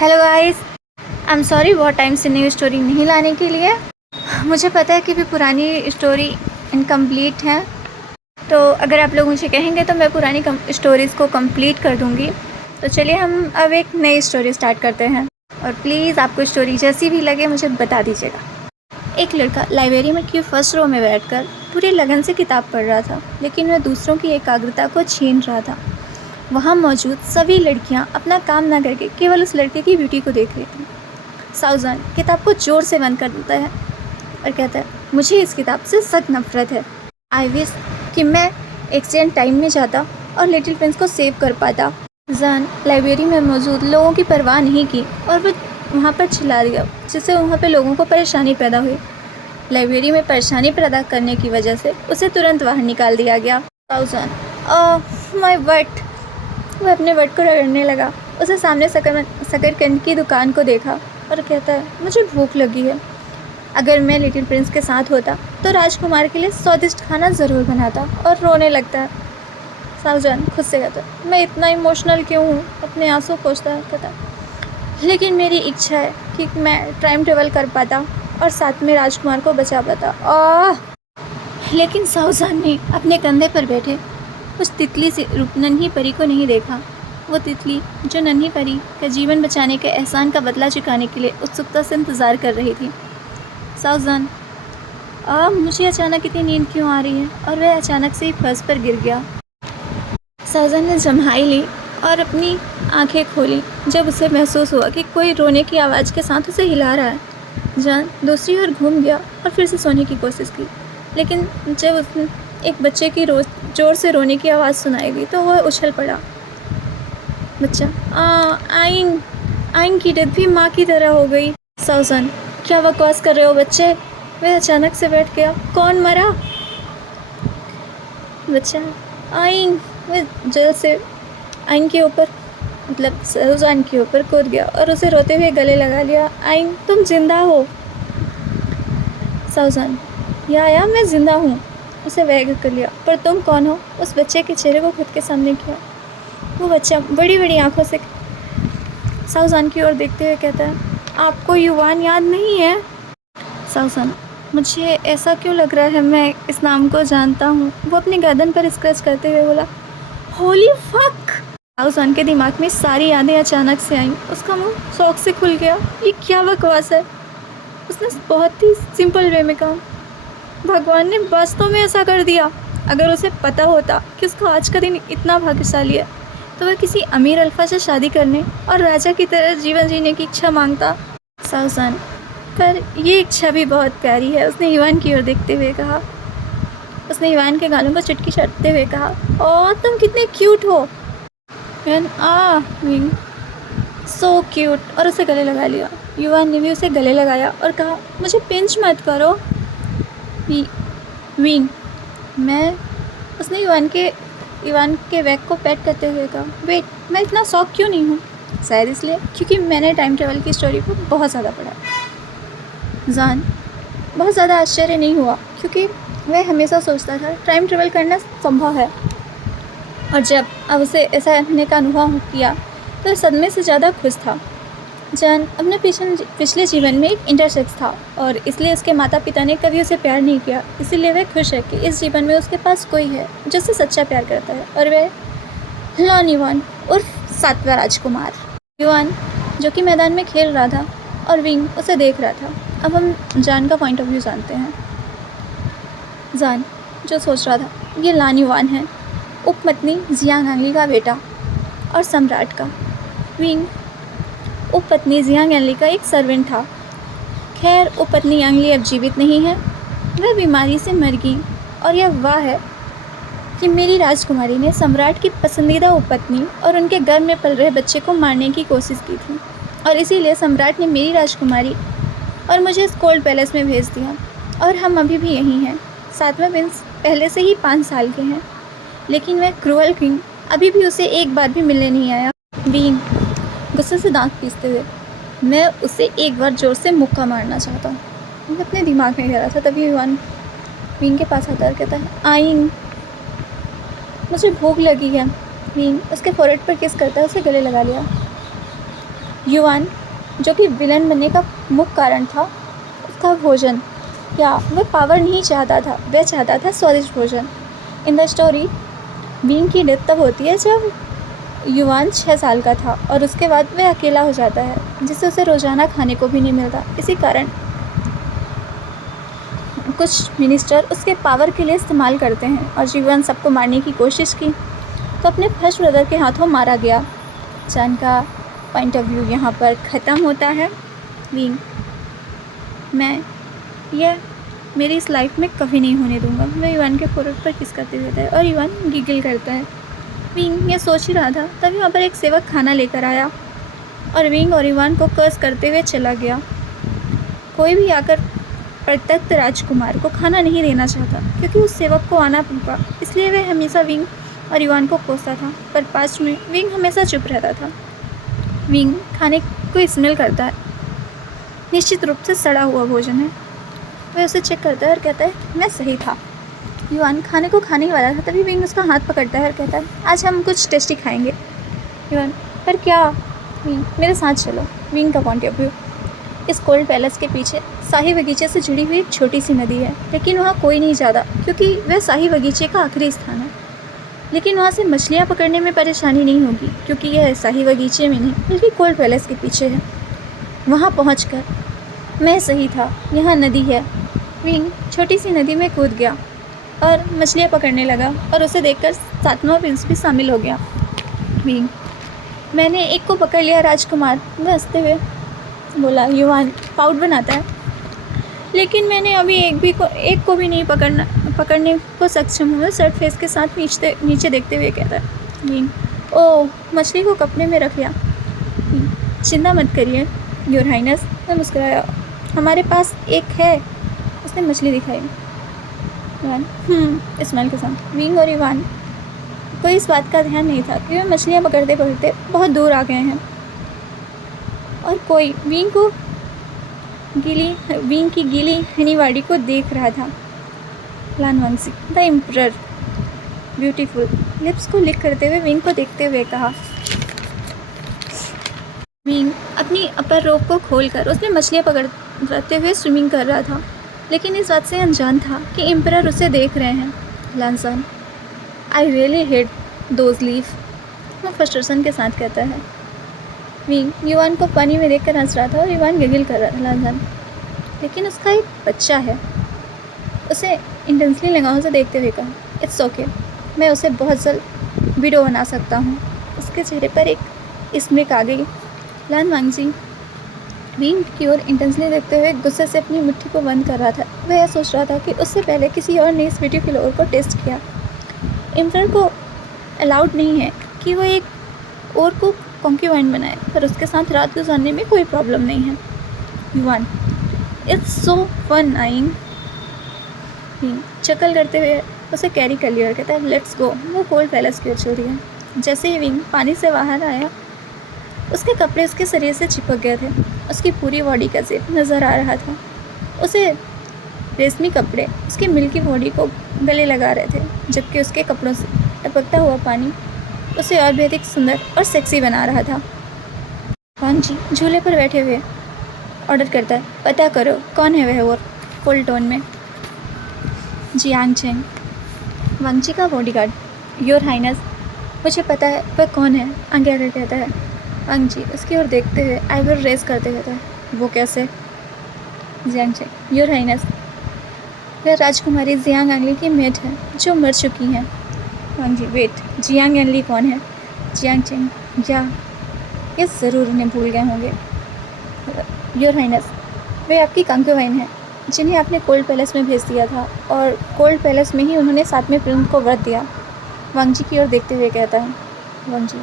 Hello guys, I am sorry बहुत time से new story नहीं लाने के लिए। मुझे पता है कि भी पुरानी स्टोरी इनकम्प्लीट है, तो अगर आप लोग मुझे कहेंगे तो मैं पुरानी स्टोरीज़ को कंप्लीट कर दूंगी। तो चलिए हम अब एक नई स्टोरी स्टार्ट करते हैं, और प्लीज़ आपको स्टोरी जैसी भी लगे मुझे बता दीजिएगा। एक लड़का लाइब्रेरी में की फर्स्ट रो में बैठकर पूरे लगन से किताब पढ़ रहा था, लेकिन वह दूसरों की एकाग्रता को छीन रहा था। वहाँ मौजूद सभी लड़कियाँ अपना काम ना करके केवल उस लड़के की ब्यूटी को देख रही थी। साउजान किताब को ज़ोर से बंद कर देता है और कहता है, मुझे इस किताब से सख्त नफरत है। आई विश कि मैं एक्सीडेंट टाइम में जाता और लिटिल प्रिंस को सेव कर पाता। जान लाइब्रेरी में मौजूद लोगों की परवाह नहीं की और वह वहाँ पर चिल्ला दिया, जिससे वहाँ पर लोगों को परेशानी पैदा हुई। लाइब्रेरी में परेशानी पैदा करने की वजह से उसे तुरंत बाहर निकाल दिया गया। साउजान माय बट, वह अपने बट को रगड़ने लगा। उसे सामने शकरकंद की दुकान को देखा और कहता है, मुझे भूख लगी है। अगर मैं लिटिल प्रिंस के साथ होता तो राजकुमार के लिए स्वादिष्ट खाना ज़रूर बनाता। और रोने लगता है। साउजान खुद से कहता है, मैं इतना इमोशनल क्यों हूँ। अपने आंसू पोंछता है, कहता है, लेकिन मेरी इच्छा है कि मैं टाइम ट्रेवल कर पाता और साथ में राजकुमार को बचा पाता। लेकिन साउजान ने अपने कंधे पर बैठे उस तितली से नन्ही परी को नहीं देखा। वो तितली जो नन्ही परी का जीवन बचाने के एहसान का बदला चुकाने के लिए उत्सुकता से इंतज़ार कर रही थी। साउजान मुझे अचानक इतनी नींद क्यों आ रही है, और वह अचानक से ही फर्श पर गिर गया। साउजान ने जम्हाई ली और अपनी आंखें खोली जब उसे महसूस हुआ कि कोई रोने की आवाज़ के साथ उसे हिला रहा है। जान दूसरी ओर घूम गया और फिर से सोने की कोशिश की, लेकिन जब उसने एक बच्चे की ज़ोर से रोने की आवाज़ सुनाई दी तो वह उछल पड़ा। बच्चा आइन आइन की डेथ भी माँ की तरह हो गई। साउजान क्या बकवास कर रहे हो बच्चे। वह अचानक से बैठ गया। कौन मरा। बच्चा आइन। वह जल्द से आइन के ऊपर मतलब साउजान के ऊपर कूद गया और उसे रोते हुए गले लगा लिया। आइन तुम जिंदा हो। साउजान या मैं ज़िंदा हूँ। उसे वैग कर लिया। पर तुम कौन हो। उस बच्चे के चेहरे को खुद के सामने किया। वो बच्चा बड़ी बड़ी आंखों से साउजान की ओर देखते हुए कहता है, आपको युवान याद नहीं है। साउजान मुझे ऐसा क्यों लग रहा है मैं इस नाम को जानता हूँ। वो अपनी गर्दन पर स्क्रैच करते हुए बोला, होली फक। साउजान के दिमाग में सारी यादें अचानक से आईं। उसका मुंह शौक से खुल गया। ये क्या बकवास है। उसने बहुत ही सिंपल वे में कहा, भगवान ने वास्तव में ऐसा कर दिया। अगर उसे पता होता कि उसका आज का दिन इतना भाग्यशाली है तो वह किसी अमीर अल्फा से शादी करने और राजा की तरह जीवन जीने की इच्छा मांगता। साउजान पर ये इच्छा भी बहुत प्यारी है। उसने ईवान की ओर देखते हुए कहा। उसने ईवान के गालों को चुटकी चाटते हुए कहा, ओह तुम कितने क्यूट हो। Wing so cute. और उसे गले लगा लिया। ईवान ने भी उसे गले लगाया और कहा, मुझे पिंच मत करो। विंग मैं। उसने ईवान के बैग को पैट करते हुए कहा, वेट मैं इतना शौक क्यों नहीं हूँ। शायद इसलिए क्योंकि मैंने टाइम ट्रेवल की स्टोरी को बहुत ज़्यादा पढ़ा। जान बहुत ज़्यादा आश्चर्य नहीं हुआ, क्योंकि वह हमेशा सोचता था टाइम ट्रेवल करना संभव है, और जब अब उसे ऐसा होने का अनुभव किया तो सदमे से ज़्यादा खुश था। जान अपने पिछले जीवन में एक इंटरसेक्स था, और इसलिए उसके माता पिता ने कभी उसे प्यार नहीं किया। इसीलिए वह खुश है कि इस जीवन में उसके पास कोई है जो उसे सच्चा प्यार करता है, और वह लॉन ईवान उर्फ सातवां राजकुमार। ईवान जो कि मैदान में खेल रहा था और विंग उसे देख रहा था। अब हम जान का पॉइंट ऑफ व्यू जानते हैं। जान जो सोच रहा था, ये लान ईवान है, उपपत्नी जियांग आंगली का बेटा और सम्राट का। विंग उपपत्नी जियांग यांगली का एक सर्वेंट था। खैर उपपत्नी यांगली अब जीवित नहीं है, वह बीमारी से मर गई। और यह वाह है कि मेरी राजकुमारी ने सम्राट की पसंदीदा उपपत्नी और उनके गर्भ में पल रहे बच्चे को मारने की कोशिश की थी, और इसीलिए सम्राट ने मेरी राजकुमारी और मुझे इस कोल्ड पैलेस में भेज दिया, और हम अभी भी यहीं हैं। सातवां प्रिंस पहले से ही 5 साल के हैं, लेकिन वह क्रूअल किंग अभी भी उसे एक बार भी मिलने नहीं आया। विंग गुस्से से दांत पीसते हुए, मैं उसे एक बार जोर से मुक्का मारना चाहता हूँ। वो अपने दिमाग में कह रहा था। तभी ईवान विंग के पास आता है, कहता है, आइन मुझे भूख लगी है। विंग उसके फोrehead पर किस करता है, उसे गले लगा लिया। युआन, जो कि विलन बनने का मुख्य कारण था, उसका भोजन, या वह पावर नहीं चाहता था, वह चाहता था स्वादिष्ट भोजन। इन द स्टोरी बीइंग की डेथ तब होती है जब युआन 6 साल का था और उसके बाद वह अकेला हो जाता है, जिससे उसे रोज़ाना खाने को भी नहीं मिलता। इसी कारण कुछ मिनिस्टर उसके पावर के लिए इस्तेमाल करते हैं और युआन सबको मारने की कोशिश की तो अपने फर्स्ट ब्रदर के हाथों मारा गया। चान का पॉइंट ऑफ व्यू यहाँ पर ख़त्म होता है। विंग, मैं यह मेरी इस लाइफ में कभी नहीं होने दूंगा। मैं युआन के फोrehead पर किस करते रहता है और युआन गिगल करता है। विंग ये सोच ही रहा था, तभी वहाँ पर एक सेवक खाना लेकर आया और विंग और युआन को कर्स करते हुए चला गया। कोई भी आकर प्रत्यक्त राजकुमार को खाना नहीं देना चाहता क्योंकि उस सेवक को आना पड़ा, इसलिए वह हमेशा विंग और युआन को कोसता था। पर पास्ट में विंग हमेशा चुप रहता था। विंग खाने को स्मेल करता है, निश्चित रूप से सड़ा हुआ भोजन है। वह उसे चेक करता है और कहता है मैं सही था। युआन खाने को खाने ही वाला था, तभी विंग उसका हाथ पकड़ता है और कहता है आज हम कुछ टेस्टी खाएंगे। युआन, पर क्या? विंग, मेरे साथ चलो। विंग का पॉइंट ऑफ व्यू, इस कोल्ड पैलेस के पीछे शाही बगीचे से जुड़ी हुई एक छोटी सी नदी है, लेकिन वहाँ कोई नहीं जाता क्योंकि वह शाही बगीचे का आखिरी स्थान है। लेकिन वहाँ से मछलियाँ पकड़ने में परेशानी नहीं होगी क्योंकि यह शाही बगीचे में नहीं बल्कि कोल्ड पैलेस के पीछे है। वहाँ पहुँचकर मैं सही था, यहाँ नदी है। विंग छोटी सी नदी में कूद गया और मछलियाँ पकड़ने लगा और उसे देखकर 7वां प्रिंस भी शामिल हो गया। विंग, मैंने एक को पकड़ लिया राजकुमार, वह हंसते हुए बोला। युआन पाउट बनाता है, लेकिन मैंने अभी एक को भी नहीं पकड़ने को सक्षम हुआ। सर्ट फेस के साथ नीचे देखते हुए कहता है। विंग, ओह, मछली को कपड़े में रख लिया। चिंता मत करिए योर हाइनेस, मैं मुस्कुराया। हमारे पास एक है। उसने मछली दिखाई। स्माइल के साथ। विंग और युआन को इस बात का ध्यान नहीं था कि वे मछलियाँ पकड़ते पकड़ते बहुत दूर आ गए हैं और कोई विंग की गीली हनीवाड़ी को देख रहा था। लान वांगजी, द एम्परर, ब्यूटीफुल, लिप्स को लिक करते हुए विंग को देखते हुए कहा। विंग अपनी अपर रोप को खोलकर उसने मछलियाँ पकड़ते हुए स्विमिंग कर रहा था, लेकिन इस बात से अनजान था कि एम्परर उसे देख रहे हैं। लानसान, I really hate those leaf, वो फ्रस्ट्रेशन के साथ कहता है। विंग युआन को पानी में देखकर हंस रहा था और युआन गिगल कर रहा था। लानसान, लेकिन उसका एक बच्चा है। उसे इंटेंसली लगाव से देखते हुए कहा, इट्स ओके, मैं उसे बहुत जल्द वीडियो बना सकता हूँ। उसके चेहरे पर एक स्मिक आ गई। लान वांगजी विंग की ओर इंटेंसली देखते हुए गुस्से से अपनी मुट्ठी को बंद कर रहा था। वह यह सोच रहा था कि उससे पहले किसी और ने इस ब्यूटीफुल ओर को टेस्ट किया। एम्परर को अलाउड नहीं है कि वो एक और को कॉन्क्यूवाइन बनाए, पर उसके साथ रात गुजारने में कोई प्रॉब्लम नहीं है। युआन, इट्स सो फन आइंग। चकल करते हुए उसे कैरी कर लिया और कहता है लेट्स गो। वो कोल्ड पैलेस की ओर चल रही है। जैसे ही विंग पानी से बाहर आया, उसके कपड़े उसके शरीर से चिपक गए थे। उसकी पूरी बॉडी का जिप नज़र आ रहा था। उसे रेशमी कपड़े उसकी मिल्की बॉडी को गले लगा रहे थे, जबकि उसके कपड़ों से टपकता हुआ पानी उसे और भी अधिक सुंदर और सेक्सी बना रहा था। वांगजी झूले पर बैठे हुए ऑर्डर करता है, पता करो कौन है वह और, फुल टोन में। जियांग चेंग, वांगजी का बॉडीगार्ड, योर हाइनेस, मुझे पता है वह कौन है, आगे आकर कहता है। वांगजी उसकी ओर देखते हुए आईब्रो रेस करते कहता है, वो कैसे? जियांग चेंग, योर हाइनेस, वह राजकुमारी जियांग एनली की मेट है जो मर चुकी हैं। वांगजी, वेट, जियांग एनली कौन है? जियांग चेंग, या ये ज़रूर उन्हें भूल गए होंगे। योर हाइनेस, वे आपकी कंक्यूवाइन है जिन्हें आपने कोल्ड पैलेस में भेज दिया था और कोल्ड पैलेस में ही उन्होंने 7वें प्रिंस को व्रत दिया। वांगजी की ओर देखते हुए कहता है। वांगजी,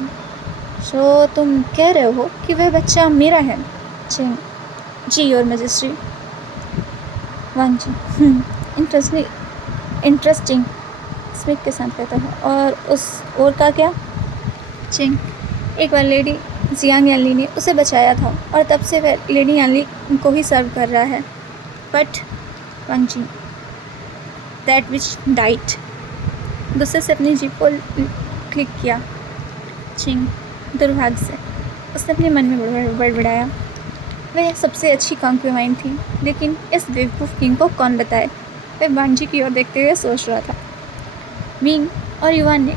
सो तुम कह रहे हो कि वह बच्चा मेरा है? चेंग, जी your majesty. Wangji, interesting smirk के साथ कहता है, और उस और का क्या? चेंग, एक बार लेडी जियांग एनली ने उसे बचाया था और तब से वह लेडी एनली को ही सर्व कर रहा है। बट वांगजी, दैट विच डाइट, गुस्से से अपनी जीभ को क्लिक किया। चिंग, दुर्भाग्य से उसने अपने मन में बड़बड़ाया। वह सबसे अच्छी कॉन्क्यूवाइन थी, लेकिन इस बेवकूफ़ किंग को कौन बताए। वह वांग जी की ओर देखते हुए सोच रहा था। विंग और युवान ने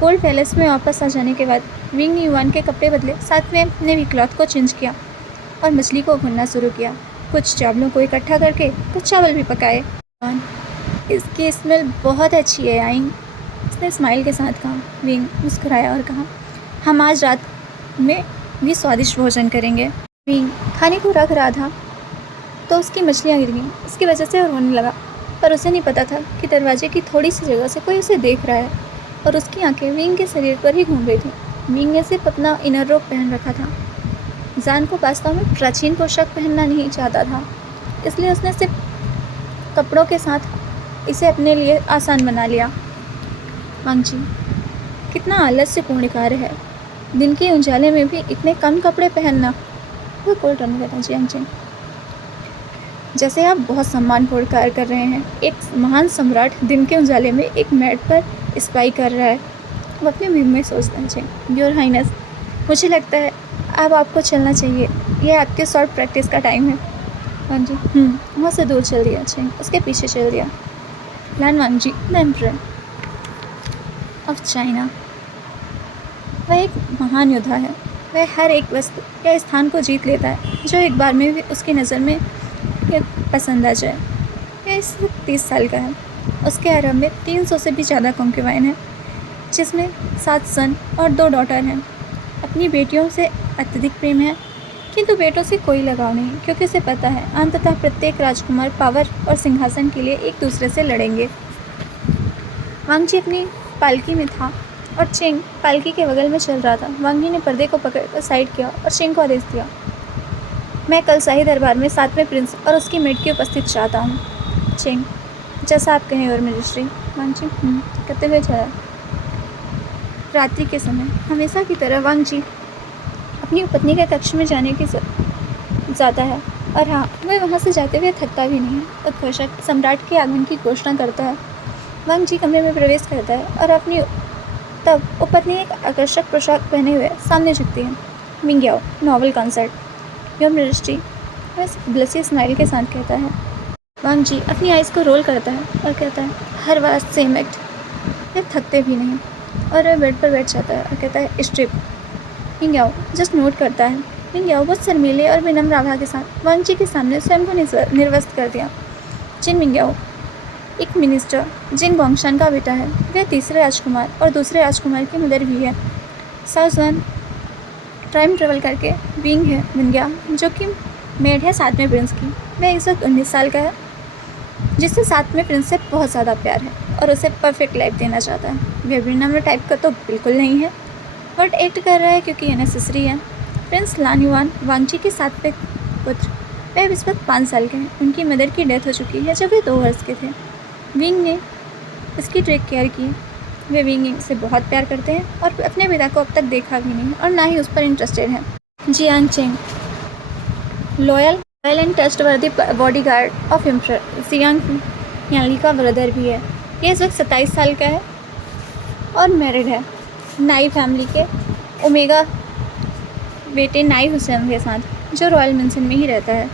कोल्ड पैलेस में वापस आ जाने के बाद विंग ने युवान के कपड़े बदले, साथ में अपने भी क्लॉथ को चेंज किया और मछली को भुनना शुरू किया। कुछ चावलों को इकट्ठा करके कुछ चावल भी पकाए। युवान, इसकी स्मेल बहुत अच्छी है आइंग, उसने स्माइल के साथ कहा। विंग मुस्कुराया और कहा, हम आज रात में भी स्वादिष्ट भोजन करेंगे। विंग खाने को रख रहा था तो उसकी मछलियाँ गिर गईं। इसकी वजह से वो रोने लगा, पर उसे नहीं पता था कि दरवाजे की थोड़ी सी जगह से कोई उसे देख रहा है और उसकी आंखें विंग के शरीर पर ही घूम रही थी। विंग ने सिर्फ अपना इनर रोब पहन रखा था। जान को वास्तव में प्राचीन पोशाक पहनना नहीं चाहता था, इसलिए उसने सिर्फ कपड़ों के साथ इसे अपने लिए आसान बना लिया। वांग जी, कितना आलस्यपूर्ण कार्य है, दिन के उजाले में भी इतने कम कपड़े पहनना। वो कोल्ड टर्न में कहता, जियांग चेंग, जैसे आप बहुत सम्मानपूर्ण कार्य कर रहे हैं। एक महान सम्राट दिन के उजाले में एक मैट पर स्पाई कर रहा है। वो अपने मन में सोचते हैं, चेंग, योर हाइनेस, मुझे लगता है अब आपको चलना चाहिए, यह आपके शॉर्ट प्रैक्टिस का टाइम है। वांग जी, वहाँ से दूर चल दिया। चेंग उसके पीछे चल दिया। लैन वांग जी, द एम्परर ऑफ चाइना। वह एक महान योद्धा है। वह हर एक वस्तु या स्थान को जीत लेता है जो एक बार में भी उसकी नज़र में पसंद आ जाए। वह इस वक्त 30 साल का है। उसके हरम में 300 से भी ज़्यादा कॉन्क्यूवाइन हैं, जिसमें 7 सन और 2 डॉटर हैं। अपनी बेटियों से अत्यधिक प्रेम है, किंतु बेटों से कोई लगाव नहीं, क्योंकि उसे पता है अंततः प्रत्येक राजकुमार पावर और सिंहासन के लिए एक दूसरे से लड़ेंगे। वांग जी अपनी पालकी में था और चेंग पालकी के बगल में चल रहा था। वांग जी ने पर्दे को पकड़कर साइड किया और चेंग को आदेश दिया, मैं कल शाही दरबार में 7वें प्रिंस और उसकी मेट की उपस्थित चाहता हूँ। चेंग, जैसा आप कहें योर मैजेस्टी। वांग जी कहते हुए चला। रात्रि के समय हमेशा की तरह वांग जी अपनी पत्नी के कक्ष में जाने की जाता है, और हाँ, वह वहाँ से जाते हुए थकता भी नहीं है। उद्घोषक सम्राट के आगमन की घोषणा करता है। वांग जी कमरे में प्रवेश करता है और अपनी तब वो पत्नी एक आकर्षक पोशाक पहने हुए सामने झुकती है। Mingyao, novel concert, your majesty, वह ब्लसी स्माइल के साथ कहता है। वांग जी अपनी आइज़ को रोल करता है और कहता है, हर बार सेम एक्ट। फिर थकते भी नहीं, और वह बेड पर बैठ जाता है और कहता है, स्ट्रिप। मिंग्याओ जस्ट नोट करता है। मिंग्याओ बहुत शर्मीले और विनम्र आभा के साथ वांग जी के सामने स्वयं को निर्वस्त कर दिया। जिन मिंग्याओ एक मिनिस्टर जिन बोंगशान का बेटा है। वह तीसरे राजकुमार और दूसरे राजकुमार की मदर भी है। साउज़वान टाइम ट्रेवल करके विंग है मिंग्या, जो कि मेड है 7वें प्रिंस की। वह इस वक्त 19 साल का है, जिससे 7वें प्रिंस से बहुत ज़्यादा प्यार है और उसे परफेक्ट लाइफ देना चाहता है। वह विनम्र टाइप का तो बिल्कुल नहीं है, बट एक्ट कर रहा है क्योंकि यह नेसेसरी है। प्रिंस लान युआन वांग जी के 7वें पुत्र, वह इस वक्त 5 साल के हैं। उनकी मदर की डेथ हो चुकी है जब वे 2 वर्ष के थे। विंग ने इसकी टेक केयर की। वे विंग से बहुत प्यार करते हैं और अपने पिता को अब तक देखा भी नहीं और ना ही उस पर इंटरेस्टेड हैं। Jiang Cheng, loyal and trustworthy bodyguard of emperor Jiang Yanli का ब्रदर भी है। ये इस वक्त 27 साल का है और मैरिड है नाई फैमिली के ओमेगा बेटे नाई हुसैन के साथ, जो रॉयल मेंशन में ही रहता है।